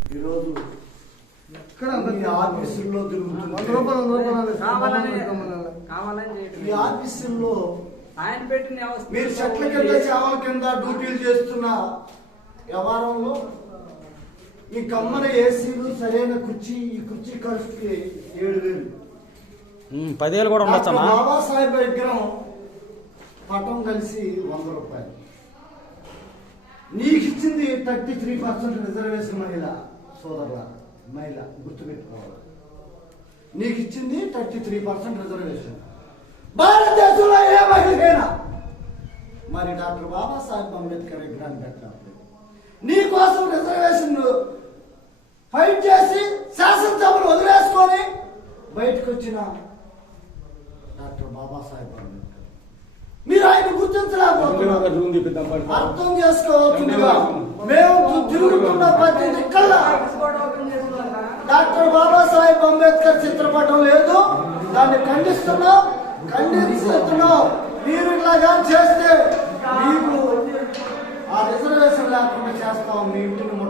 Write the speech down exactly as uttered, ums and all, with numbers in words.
ఈరోజు ఎక్కడ ఆఫీసుల్లో తిరుగుతుంది ఈ ఆఫీసుల్లో ఆయన పెట్టిన మీరు చెట్ల కింద చేవల కింద డ్యూటీలు చేస్తున్న వ్యవహారంలో ఈ కమ్మల ఏసీలు సరైన కుర్చీ ఈ కుర్చీ ఖర్చుకి ఏడు వేలు పదివేలు కూడా ఉండొచ్చమ్మా. బాబాసాహెబ్ విగ్రహం పటం కలిసి వంద రూపాయలు. నీకు ఇచ్చింది థర్టీ త్రీ పర్సెంట్ రిజర్వేషన్ మహిళ సోదరుల మహిళ గుర్తుపెట్టుకోవాలి. నీకు ఇచ్చింది థర్టీ త్రీ పర్సెంట్ రిజర్వేషన్. భారతదేశంలో ఏ మహిళకైనా మరి డాక్టర్ బాబాసాహెబ్ అంబేద్కర్ విగ్రహాన్ని పెట్టాలి. నీ కోసం రిజర్వేషన్ ఫైట్ చేసి శాసనసభను వదిలేసుకొని బయటకు వచ్చిన డాక్టర్ బాబాసాహెబ్ అంబేద్కర్ మీరు ఆయన గుర్తించలేకపోతున్నారు. అర్థం చేసుకోవాల్సిందిగా మేము తిరుగుతున్న ప్రతి దిక్కల్లా డాక్టర్ బాబాసాహెబ్ అంబేద్కర్ చిత్రపటం లేదు. దాన్ని ఖండిస్తున్నాం, ఖండిస్తున్నాం. మీరు ఇలాగా చేస్తే మీకు ఆ రిజర్వేషన్ లేకుండా చేస్తాం. మీ ఇంటిని